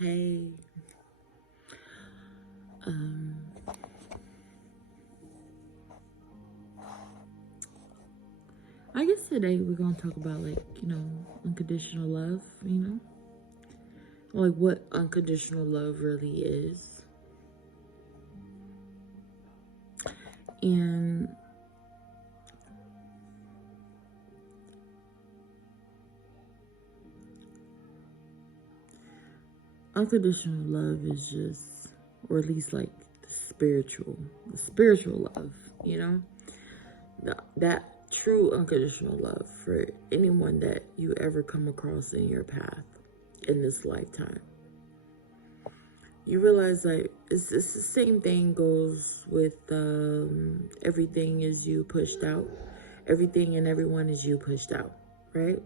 Hey, um, I guess today we're gonna talk about unconditional love, like what unconditional love really is. And unconditional love is just, or at least like the spiritual love, you know, that true unconditional love for anyone that you ever come across in your path in this lifetime. You realize that it's the same thing goes with everything is you pushed out. Everything and everyone is you pushed out, right?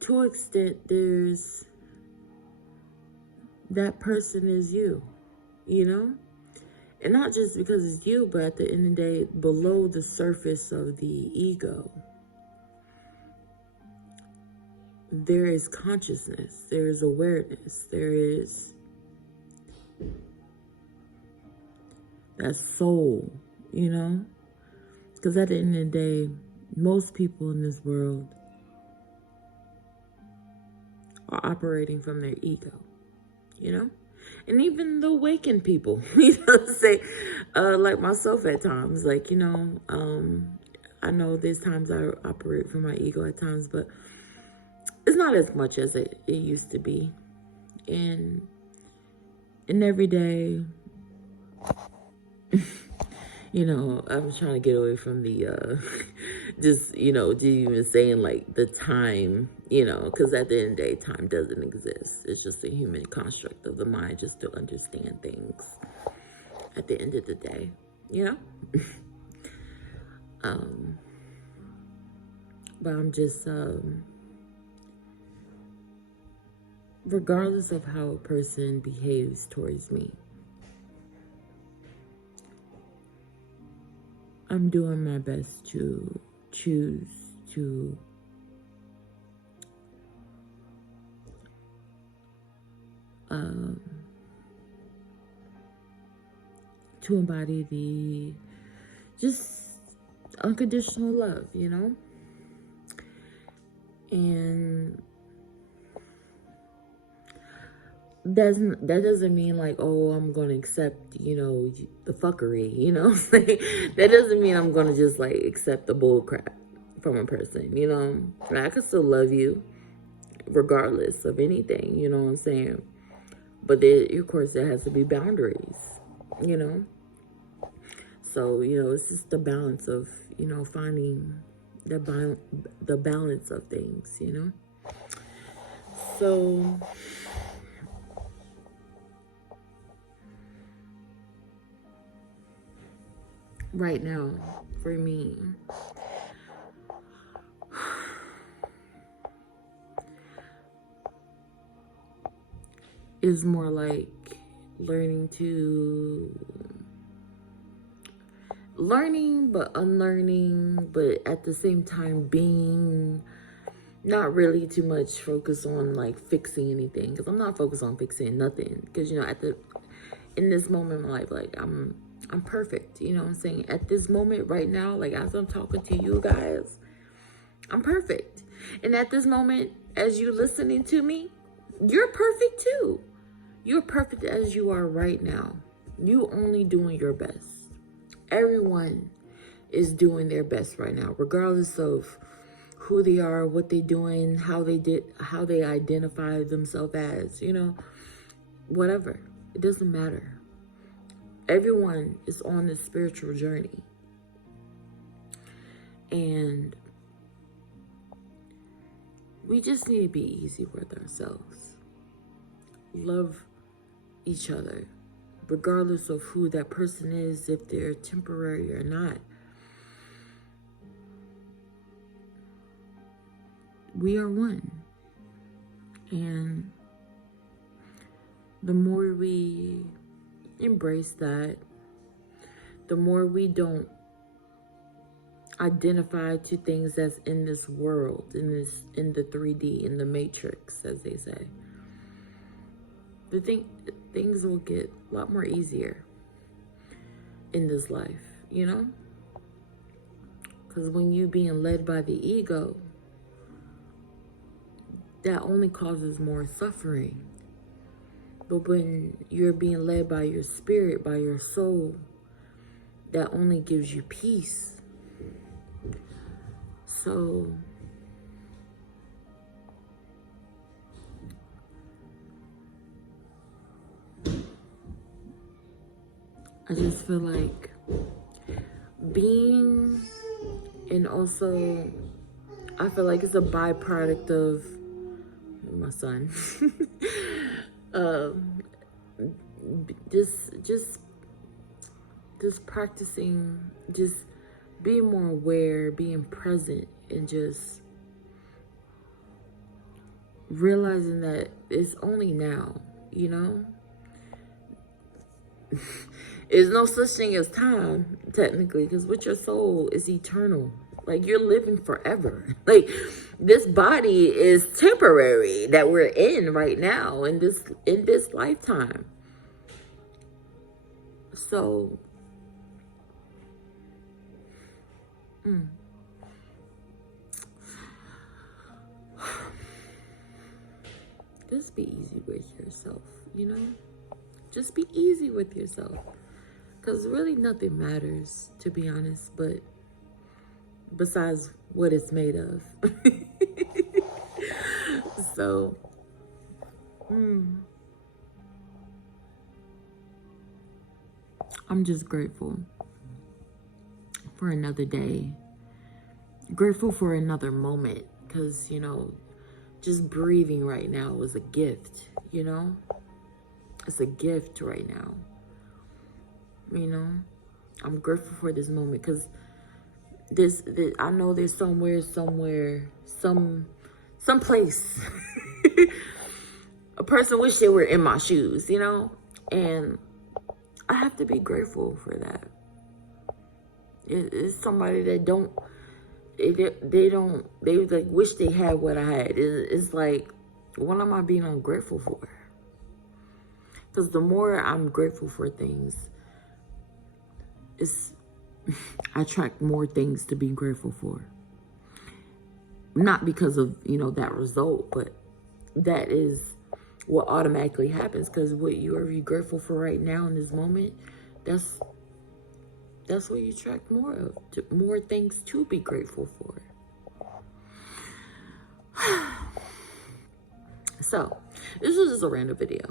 To an extent, there's that person is you, you know? And not just because it's you, but at the end of the day, below the surface of the ego, there is consciousness, there is awareness, there is that soul, you know? Because at the end of the day, most people in this world are operating from their ego, you know? And even the awakened people, say, like myself at times, I know there's times I operate from my ego at times, but it's not as much as it used to be. And every day, I'm trying to get away from the, just even saying like the time, because at the end of the day, time doesn't exist. It's just a human construct of the mind just to understand things at the end of the day, you know? But I'm just, regardless of how a person behaves towards me, I'm doing my best to choose to embody the just unconditional love, you know? And that doesn't mean like, oh, I'm gonna accept, the fuckery, that doesn't mean I'm gonna just like accept the bull crap from a person, And I can still love you regardless of anything, you know what I'm saying? But there, of course, there has to be boundaries, you know? So, it's just the balance of, finding the balance of things, So, right now, for me, is more like learning but unlearning, but at the same time being not really too much focused on like fixing anything, because I'm not focused on fixing nothing, because in this moment in my life, like I'm perfect, you know what I'm saying? At this moment right now, like as I'm talking to you guys, I'm perfect. And at this moment, as you listening to me, you're perfect too. You're perfect as you are right now. You only doing your best. Everyone is doing their best right now, regardless of who they are, what they're doing, how they identify themselves as, whatever. It doesn't matter. Everyone is on this spiritual journey. And we just need to be easy with ourselves. Love each other, regardless of who that person is, if they're temporary or not. We are one. And the more we embrace that, the more we don't identify to things that's in this world, in the 3D, in the matrix, as they say. the things will get a lot more easier in this life, you know? Because when you being led by the ego, that only causes more suffering. But when you're being led by your spirit, by your soul, that only gives you peace. So I just feel like being, and also I feel like it's a byproduct of my son. um, just practicing, just being more aware, being present, and just realizing that it's only now, you know? There's no such thing as time, technically, because with your soul is eternal. Like, you're living forever. Like, this body is temporary that we're in right now in this lifetime. So just be easy with yourself, you know? Just be easy with yourself. Because really nothing matters, to be honest, but besides what it's made of. So, I'm just grateful for another day. Grateful for another moment. Because, you know, just breathing right now is a gift, you know? It's a gift right now. You know? I'm grateful for this moment because this I know there's some place a person wish they were in my shoes, you know? And I have to be grateful for that. It's somebody that they like wish they had what I had. It's like, what am I being ungrateful for? Because the more I'm grateful for things, I attract more things to be grateful for. Not because of, you know, that result, but that is what automatically happens. Because what you are grateful for right now in this moment, that's what you attract more of. More things to be grateful for. So, this was just a random video.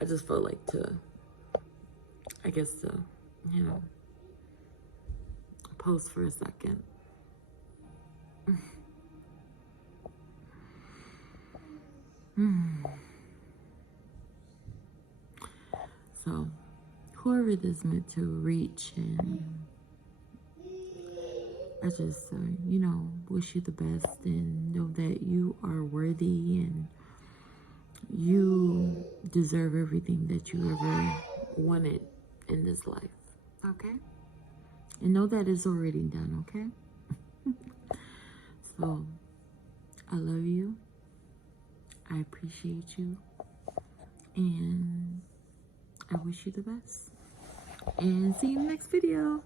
I just felt like you know, pause for a second. So, whoever this meant to reach, and I just, you know, wish you the best and know that you are worthy and you deserve everything that you ever wanted in this life, okay? And know that it's already done, okay? So, I love you. I appreciate you. And I wish you the best. And see you in the next video.